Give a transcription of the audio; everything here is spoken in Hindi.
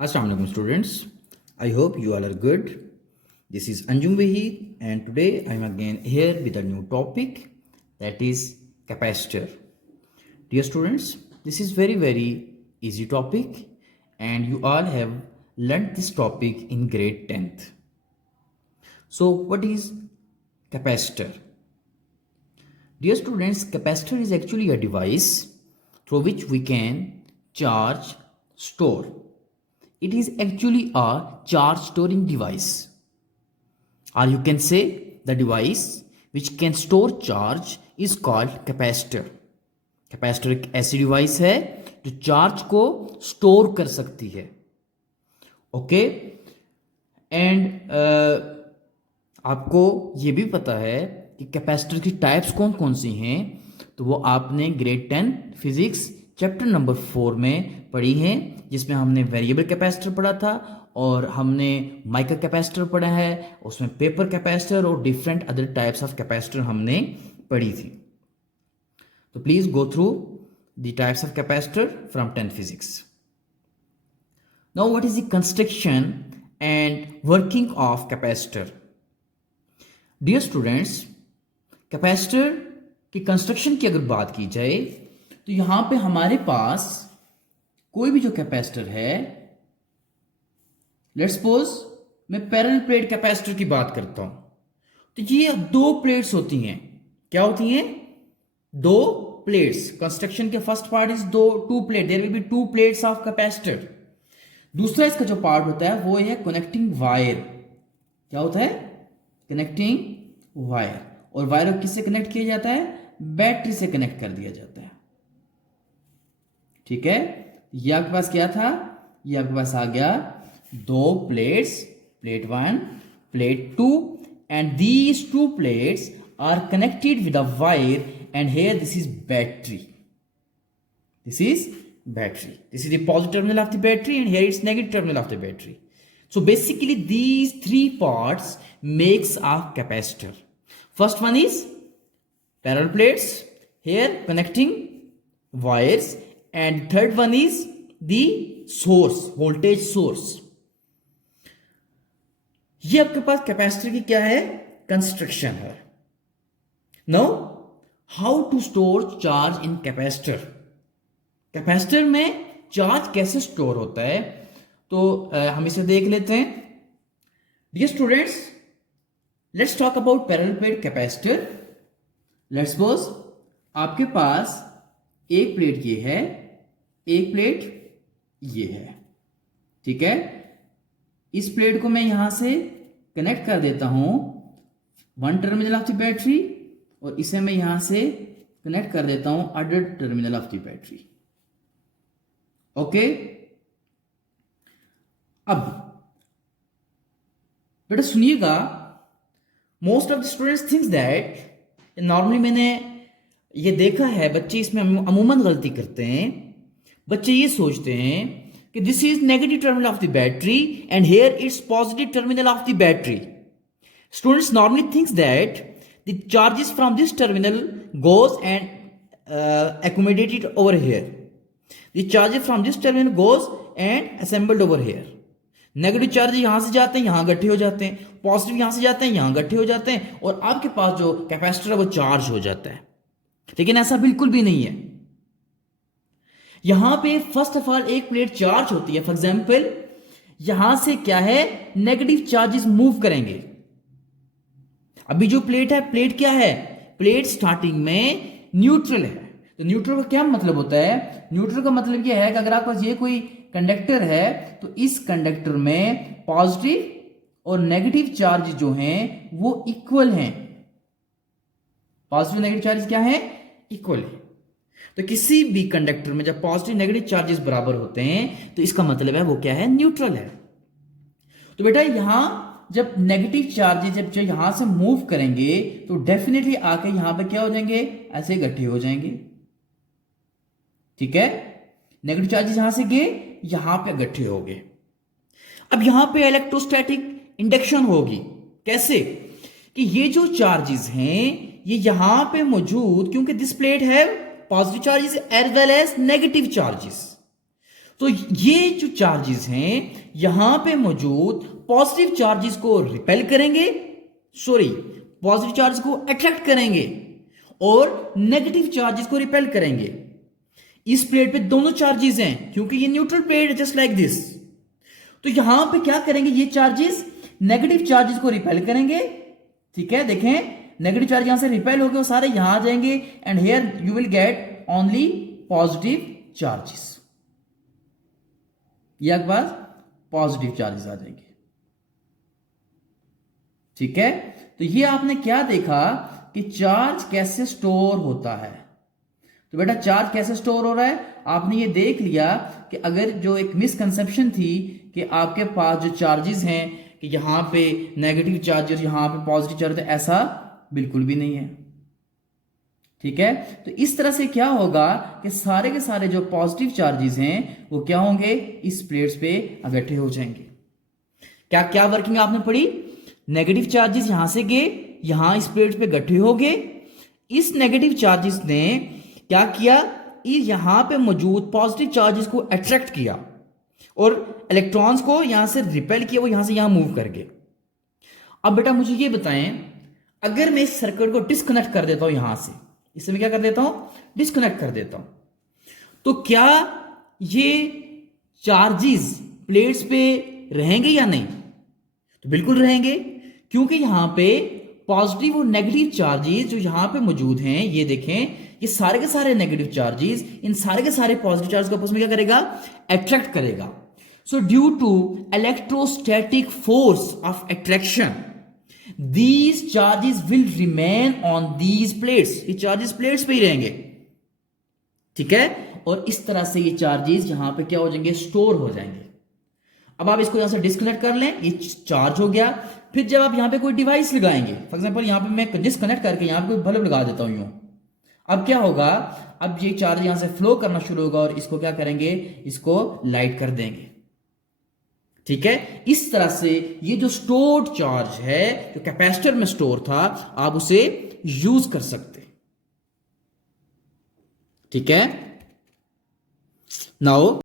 Assalamualaikum students. I hope you all are good. This is Anjum Vahid and today I am again here with a new topic, that is capacitor. Dear students, this is very easy topic and you all have learnt this topic in grade 10th. So what is capacitor? Dear students, capacitor is actually a device through which we can charge, store. It is actually a charge storing device, or you can say the device which can store charge is called capacitor. Capacitor एक ऐसी डिवाइस है जो चार्ज को स्टोर कर सकती है. ओके एंड आपको ये भी पता है कि कैपेसिटर की टाइप्स कौन कौन सी हैं, तो वो आपने ग्रेड 10 फिजिक्स चैप्टर नंबर 4 में पढ़ी हैं, जिसमें हमने वेरिएबल कैपेसिटर पढ़ा था और हमने माइक्रो कैपेसिटर पढ़ा है, उसमें पेपर कैपेसिटर और different other types of capacitor हमने पढ़ी थी. तो please go through the types of capacitor from 10 physics. Now what is the construction and working of capacitor? Dear students, capacitor की कंस्ट्रक्शन की अगर बात की जाए तो यहां पे हमारे पास कोई भी जो कैपेसिटर है, लेट्स सपोज मैं पैरेलल प्लेट कैपेसिटर की बात करता हूं, तो ये दो प्लेट्स होती हैं. क्या होती हैं? दो प्लेट्स. कंस्ट्रक्शन के first part is two plate. There will be two plates of capacitor. दूसरा इसका जो पार्ट होता है वो है कनेक्टिंग वायर. क्या होता है? Connecting wire. और वायर को किससे कनेक्ट किया जाता है? बैटरी से कनेक्ट कर दिया जाता है. ठीक है, ये आपके पास क्या था? ये आपके पास आ गया दो plates, plate 1, plate 2, and these two plates are connected with a wire, and here this is battery. This is battery. This is the positive terminal of the battery, and here it's negative terminal of the battery. So basically these three parts makes a capacitor. First one is parallel plates, here connecting wires, and third one is the source, voltage source. ये आपके पास कैपेसिटर की क्या है? कंस्ट्रक्शन है. Now how to store charge in capacitor? Capacitor में चार्ज कैसे स्टोर होता है, तो हम इसे देख लेते हैं. Dear students, let's talk about parallel plate capacitor. Let's suppose आपके पास एक प्लेट ये है, एक प्लेट ये है. ठीक है, इस प्लेट को मैं यहां से कनेक्ट कर देता हूं one terminal of the battery, और इसे मैं यहां से कनेक्ट कर देता हूं other terminal of the battery. Okay, अब बेटा सुनिएगा, most of the students thinks that, normally मैंने ये देखा है बच्चे इसमें अमूमन गलती करते हैं. बच्चे ये सोचते हैं कि this is negative terminal of the battery and here it's positive terminal of the battery. Students normally thinks that the charges from this terminal goes and accommodated over here. The charges from this terminal goes and assembled over here. Negative charge यहां से जाते हैं, यहां इकट्ठे हो जाते हैं, पॉजिटिव यहां से जाते हैं, यहां इकट्ठे हो जाते हैं, और आपके पास जो कैपेसिटर है वो चार्ज हो जाता है. लेकिन ऐसा बिल्कुल भी नहीं है. यहां पे फर्स्ट ऑफ ऑल एक प्लेट चार्ज होती है. फॉर एग्जाम्पल यहां से क्या है? नेगेटिव चार्जेस मूव करेंगे. अभी जो प्लेट है, प्लेट क्या है? प्लेट स्टार्टिंग में न्यूट्रल है. तो न्यूट्रल का क्या मतलब होता है? न्यूट्रल का मतलब यह है कि अगर आपके पास ये कोई कंडक्टर है तो इस कंडक्टर में पॉजिटिव और नेगेटिव चार्ज जो हैं वो इक्वल हैं. पॉजिटिव नेगेटिव चार्ज क्या है? इक्वल है. तो किसी भी कंडक्टर में जब पॉजिटिव नेगेटिव चार्जेस बराबर होते हैं तो इसका मतलब है वो क्या है? न्यूट्रल है. तो बेटा यहां जब नेगेटिव चार्जेस जब यहां से मूव करेंगे तो डेफिनेटली आके यहां पे क्या हो जाएंगे? ऐसे इकट्ठे हो जाएंगे. ठीक है, नेगेटिव चार्जेस यहां से गए, यहां पे इकट्ठे हो गए. अब यहां पे इलेक्ट्रोस्टैटिक इंडक्शन होगी. कैसे? कि ये जो चार्जेस हैं ये यहां पे मौजूद, क्योंकि दिस प्लेट है positive charges as well as negative charges. तो ये जो चार्जेस हैं यहां पे मौजूद पॉजिटिव चार्जेस को रिपेल करेंगे, सॉरी पॉजिटिव चार्ज को अट्रैक्ट करेंगे और नेगेटिव चार्जेस को रिपेल करेंगे। इस प्लेट पे दोनों चार्जेस हैं क्योंकि ये न्यूट्रल प्लेट है जस्ट लाइक दिस। तो यहां पे क्या करेंगे, ये चार्जेस नेगेटिव चार्जेस को रिपेल करेंगे। ठीक है, देखें नेगेटिव चार्ज यहां से रिपेल हो गए, वो सारे यहां आ जाएंगे and here you will get only positive charges. ये आपके पास पॉजिटिव चार्जेस आ जाएंगे। ठीक है, तो ये आपने क्या देखा कि चार्ज कैसे स्टोर होता है। तो बेटा चार्ज कैसे स्टोर हो रहा है, आपने ये देख लिया कि अगर जो एक मिसकंसेप्शन थी कि आपके पास जो चार्जेस हैं कि यहां पे नेगेटिव चार्जेस यहां पे पॉजिटिव चार्ज, ऐसा बिल्कुल भी नहीं है। ठीक है, तो इस तरह से क्या होगा कि सारे के सारे जो पॉजिटिव चार्जेस हैं वो क्या होंगे, इस प्लेट्स पे इकट्ठे हो जाएंगे। क्या क्या वर्किंग आपने पढ़ी, नेगेटिव चार्जेस यहां से गए, यहां इस प्लेट पे इकट्ठे हो गए। इस नेगेटिव चार्जेस ने क्या किया, यहां पे मौजूद पॉजिटिव चार्जेस को अट्रैक्ट किया और इलेक्ट्रॉन्स को यहां से रिपेल किया, वो यहां से यहां मूव कर गए। अब बेटा मुझे ये बताएं, अगर मैं इस सर्किट को डिस्कनेक्ट कर देता हूं यहां से, इससे मैं क्या कर देता हूं, डिस्कनेक्ट कर देता हूं, तो क्या ये चार्जेस प्लेट्स पे रहेंगे या नहीं? तो बिल्कुल रहेंगे, क्योंकि यहां पे पॉजिटिव और नेगेटिव चार्जेस जो यहां पे मौजूद हैं, ये देखें ये सारे के सारे नेगेटिव चार्जेस इन सारे के सारे पॉजिटिव चार्ज को आपस में क्या करेगा, अट्रैक्ट करेगा। So due to electrostatic force of attraction these charges will remain on these plates, ये चार्जेस प्लेट्स पे ही रहेंगे। ठीक है, और इस तरह से ये चार्जेस यहां पे क्या हो जाएंगे, स्टोर हो जाएंगे। अब आप इसको यहां से डिस्कनेक्ट कर लें, ये चार्ज हो गया। फिर जब आप यहां पे कोई डिवाइस लगाएंगे, फॉर एग्जांपल यहां पे मैं डिस्कनेक्ट करके यहां पे कोई बल्ब लगा देता हूं यूं, अब क्या होगा, अब ये चार्ज यहां से फ्लो करना शुरू होगा और इसको क्या करेंगे, इसको लाइट कर देंगे। ठीक है, इस तरह से ये जो स्टोर्ड चार्ज है जो कैपेसिटर में स्टोर था, आप उसे यूज कर सकते। ठीक है, नाउ